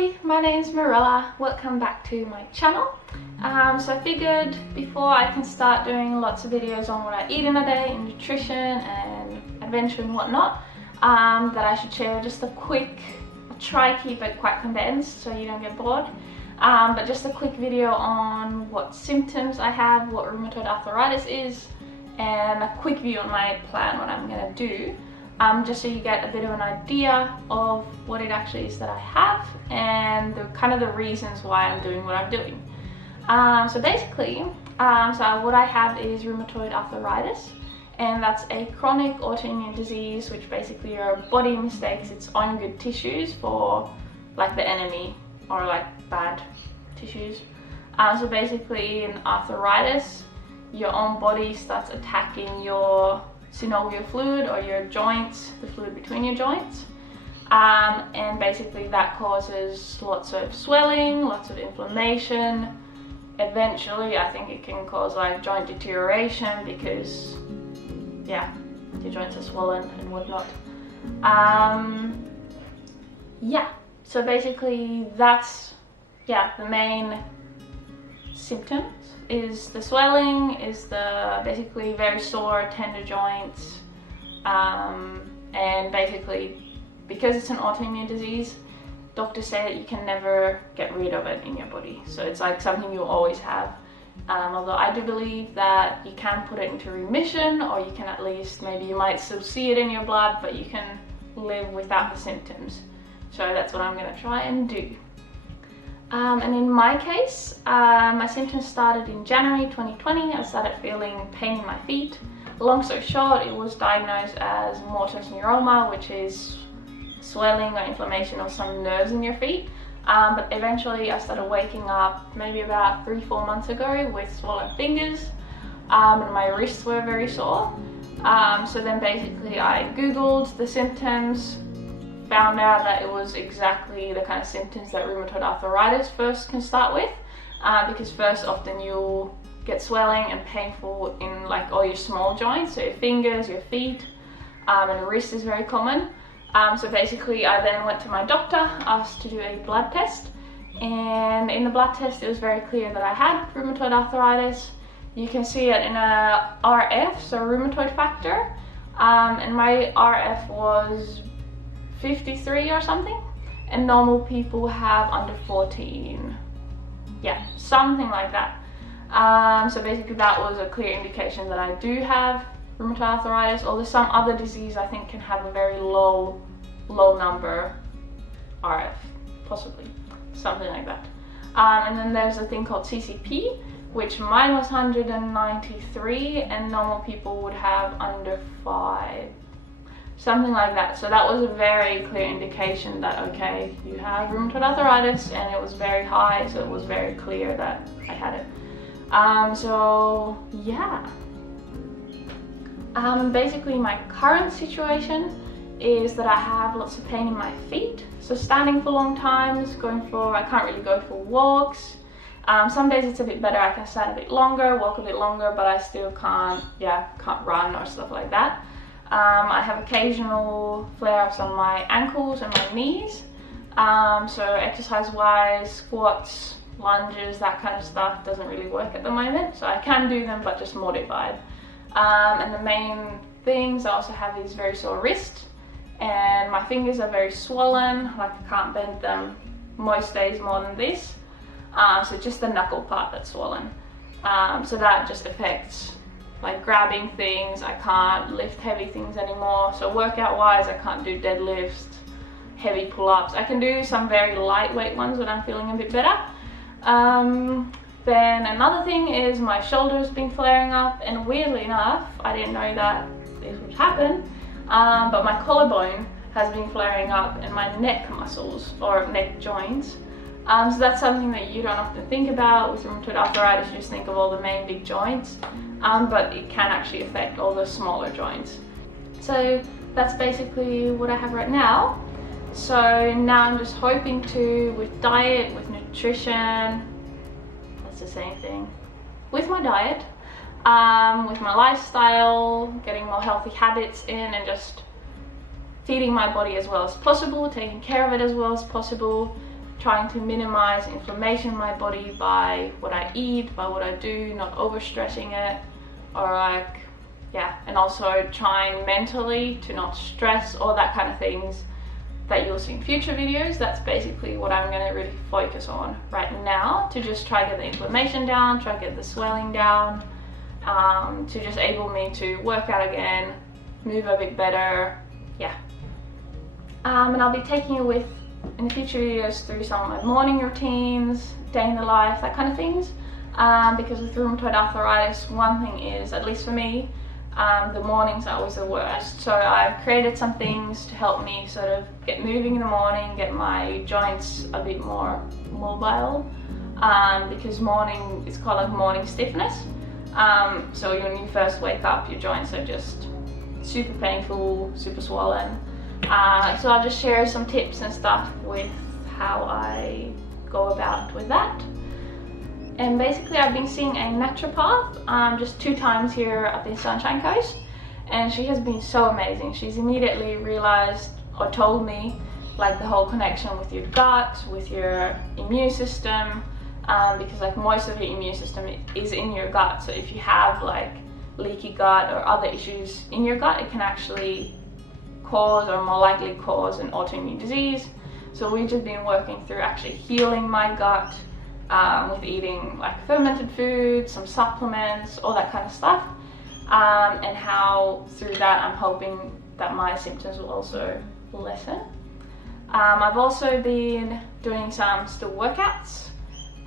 Hi, my name's Marilla. Welcome back to my channel. So I figured before I can start doing lots of videos on what I eat in a day and nutrition and adventure and whatnot, that I should share just a quick, I'll try to keep it quite condensed so you don't get bored, but just a quick video on what symptoms I have, what rheumatoid arthritis is, and a quick view on my plan, what I'm going to do. Just so you get a bit of an idea of what it actually is that I have and the reasons why I'm doing what I'm doing. So basically, what I have is rheumatoid arthritis, and that's a chronic autoimmune disease which basically your body mistakes its own good tissues for like the enemy or like bad tissues. So basically in arthritis, your own body starts attacking your synovial fluid or your joints, the fluid between your joints, and basically that causes lots of swelling, lots of inflammation. Eventually I think it can cause like joint deterioration because yeah, your joints are swollen and whatnot. So basically that's the main symptoms is the swelling, is the basically very sore tender joints, and basically because it's an autoimmune disease, doctors say that you can never get rid of it in your body, so it's like something you always have. Although I do believe that you can put it into remission, or you can at least, maybe you might still see it in your blood, but you can live without the symptoms. So that's what I'm going to try and do. And in my case, my symptoms started in January 2020. I started feeling pain in my feet. Long story short, it was diagnosed as mortis neuroma, which is swelling or inflammation of some nerves in your feet. But eventually I started waking up maybe about 3-4 months ago with swollen fingers, and my wrists were very sore. So then basically I googled the symptoms, found out that it was exactly the kind of symptoms that rheumatoid arthritis first can start with, because first often you'll get swelling and painful in like all your small joints, so your fingers, your feet, and wrist is very common. So basically I then went to my doctor, asked to do a blood test, and in the blood test it was very clear that I had rheumatoid arthritis. You can see it in a RF, so rheumatoid factor, and my RF was 53 or something, and normal people have under 14, something like that. So basically that was a clear indication that I do have rheumatoid arthritis, although some other disease I think can have a very low number RF, possibly, something like that. And then there's a thing called CCP, which mine was 193 and normal people would have under 5. Something like that. So that was a very clear indication that, okay, you have rheumatoid arthritis, and it was very high, so it was very clear that I had it. Basically my current situation is that I have lots of pain in my feet. So standing for long times, I can't really go for walks. Some days it's a bit better, I can stand a bit longer, walk a bit longer, but I still can't run or stuff like that. I have occasional flare-ups on my ankles and my knees. So exercise-wise, squats, lunges, that kind of stuff doesn't really work at the moment. So I can do them, but just modified. And the main things I also have is very sore wrist, and my fingers are very swollen, like I can't bend them most days more than this. So just the knuckle part that's swollen. So that just affects like grabbing things. I can't lift heavy things anymore. So workout wise, I can't do deadlifts, heavy pull-ups. I can do some very lightweight ones when I'm feeling a bit better. Then another thing is my shoulder's been flaring up, and weirdly enough, I didn't know that this would happen, but my collarbone has been flaring up, and my neck muscles or neck joints. So that's something that you don't often think about with rheumatoid arthritis. You just think of all the main big joints, but it can actually affect all the smaller joints. So that's basically what I have right now. So now I'm just hoping to, with diet, with nutrition, that's the same thing, with my diet, with my lifestyle, getting more healthy habits in, and just feeding my body as well as possible, taking care of it as well as possible, trying to minimize inflammation in my body by what I eat, by what I do, not overstressing it, or like, yeah, and also trying mentally to not stress, all that kind of things that you'll see in future videos. That's basically what I'm going to really focus on right now, to just try to get the inflammation down, try to get the swelling down, to just enable me to work out again, move a bit better, yeah. And I'll be taking you with, in the future videos, through some of my morning routines, day in the life, that kind of things, because with rheumatoid arthritis, one thing is, at least for me, the mornings are always the worst. So I've created some things to help me sort of get moving in the morning, get my joints a bit more mobile, because morning, it's called like morning stiffness. So when you first wake up, your joints are just super painful, super swollen. So I'll just share some tips and stuff with how I go about with that. And basically I've been seeing a naturopath just 2 times here up in Sunshine Coast, and she has been so amazing. She's immediately realized or told me like the whole connection with your gut, with your immune system, because like most of your immune system is in your gut. So if you have like leaky gut or other issues in your gut, it can actually cause, or more likely cause, an autoimmune disease. So we've just been working through actually healing my gut, with eating like fermented foods, some supplements, all that kind of stuff, and how through that I'm hoping that my symptoms will also lessen. I've also been doing some still workouts,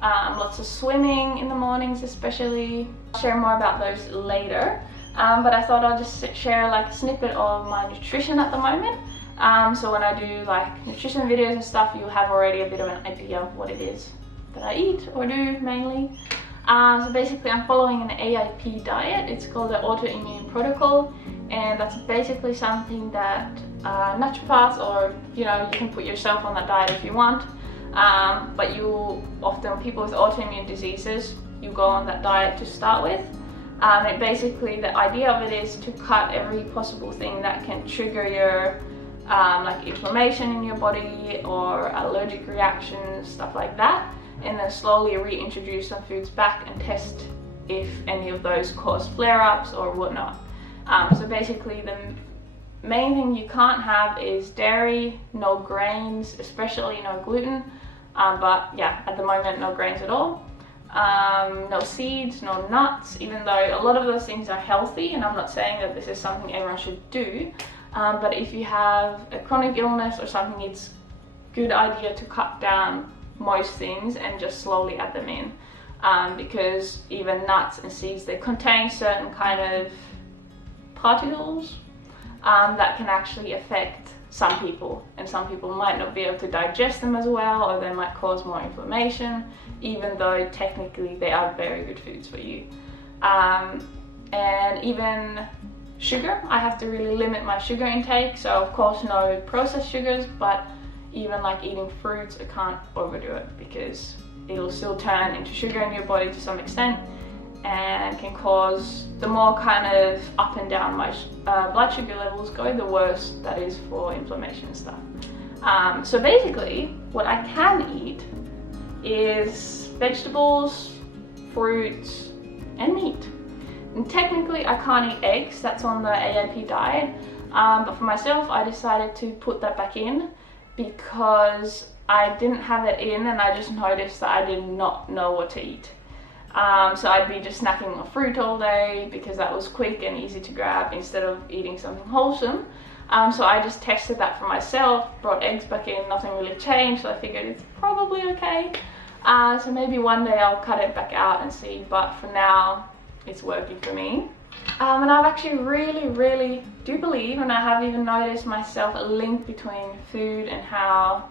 lots of swimming in the mornings especially. I'll share more about those later, but I thought I'll just share like a snippet of my nutrition at the moment. So when I do like nutrition videos and stuff, you'll have already a bit of an idea of what it is that I eat or do mainly. So basically I'm following an AIP diet. It's called the autoimmune protocol, and that's basically something that naturopaths, or you know, you can put yourself on that diet if you want, but you often, people with autoimmune diseases, you go on that diet to start with. And basically the idea of it is to cut every possible thing that can trigger your like inflammation in your body or allergic reactions, stuff like that, and then slowly reintroduce some foods back and test if any of those cause flare-ups or whatnot. So basically the main thing you can't have is dairy, no grains, especially no gluten, but yeah, at the moment no grains at all. No seeds, no nuts, even though a lot of those things are healthy, and I'm not saying that this is something everyone should do, but if you have a chronic illness or something, it's a good idea to cut down most things and just slowly add them in, because even nuts and seeds, they contain certain kind of particles that can actually affect some people, and some people might not be able to digest them as well, or they might cause more inflammation, even though technically they are very good foods for you. And even sugar, I have to really limit my sugar intake, so of course no processed sugars, but even like eating fruits, I can't overdo it because it'll still turn into sugar in your body to some extent, and can cause, the more kind of up and down my blood sugar levels go, the worse that is for inflammation and stuff. So basically what I can eat is vegetables, fruits and meat. And technically I can't eat eggs, that's on the AIP diet, but for myself I decided to put that back in because I didn't have it in, and I just noticed that I did not know what to eat. So I'd be just snacking on fruit all day because that was quick and easy to grab instead of eating something wholesome. So I just tested that for myself, brought eggs back in, nothing really changed, so I figured it's probably okay. So maybe one day I'll cut it back out and see, but for now it's working for me. And I've actually really do believe, and I have even noticed myself, a link between food and how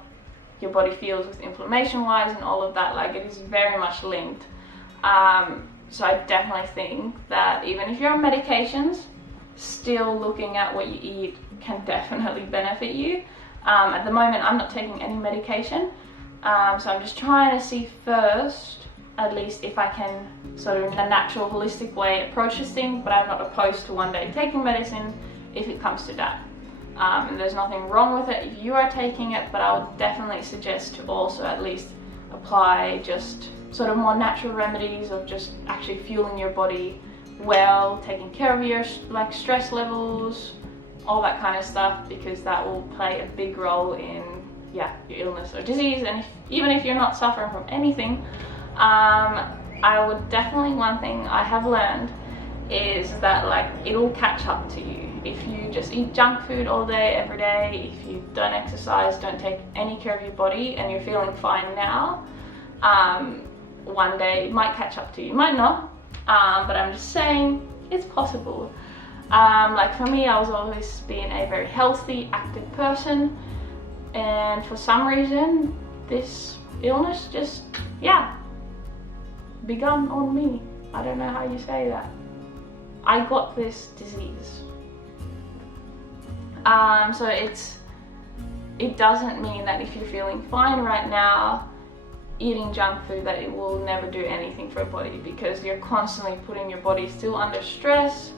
your body feels with inflammation wise and all of that. Like, it is very much linked. So I definitely think that even if you're on medications, still looking at what you eat can definitely benefit you. At the moment I'm not taking any medication, so I'm just trying to see first, at least if I can sort of in a natural holistic way approach this thing, but I'm not opposed to one day taking medicine if it comes to that. And there's nothing wrong with it if you are taking it, but I would definitely suggest to also at least apply just sort of more natural remedies of just actually fueling your body well, taking care of your like stress levels, all that kind of stuff, because that will play a big role in your illness or disease. And even if you're not suffering from anything, I would definitely, one thing I have learned is that like it'll catch up to you if you just eat junk food all day every day, if you don't exercise, don't take any care of your body, and you're feeling fine now, one day it might catch up to you, might not, but I'm just saying it's possible. Like for me, I was always being a very healthy, active person, and for some reason this illness just begun on me. I don't know how you say that. I got this disease. So it doesn't mean that if you're feeling fine right now, eating junk food, that it will never do anything for your body, because you're constantly putting your body still under stress,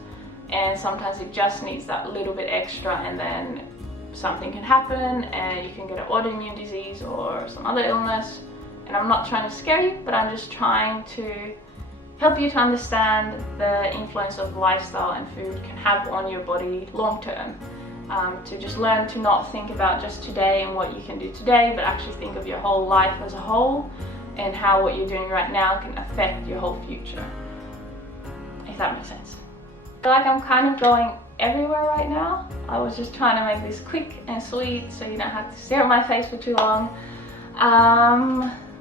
and sometimes it just needs that little bit extra, and then something can happen and you can get an autoimmune disease or some other illness. And I'm not trying to scare you, but I'm just trying to help you to understand the influence of lifestyle and food can have on your body long term. To just learn to not think about just today and what you can do today, but actually think of your whole life as a whole, and how what you're doing right now can affect your whole future, if that makes sense. I feel like I'm kind of going everywhere right now. I was just trying to make this quick and sweet so you don't have to stare at my face for too long.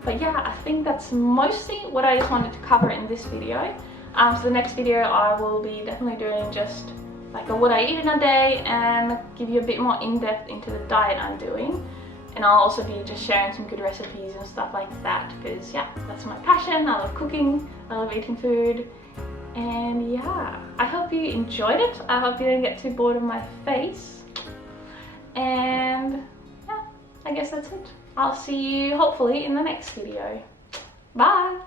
But yeah, I think that's mostly what I just wanted to cover in this video. So the next video I will be definitely doing just like what I eat in a day, and give you a bit more in-depth into the diet I'm doing. And I'll also be just sharing some good recipes and stuff like that, because yeah, that's my passion. I love cooking, I love eating food, and yeah, I hope you enjoyed it. I hope you didn't get too bored of my face, and yeah, I guess that's it. I'll see you hopefully in the next video. Bye!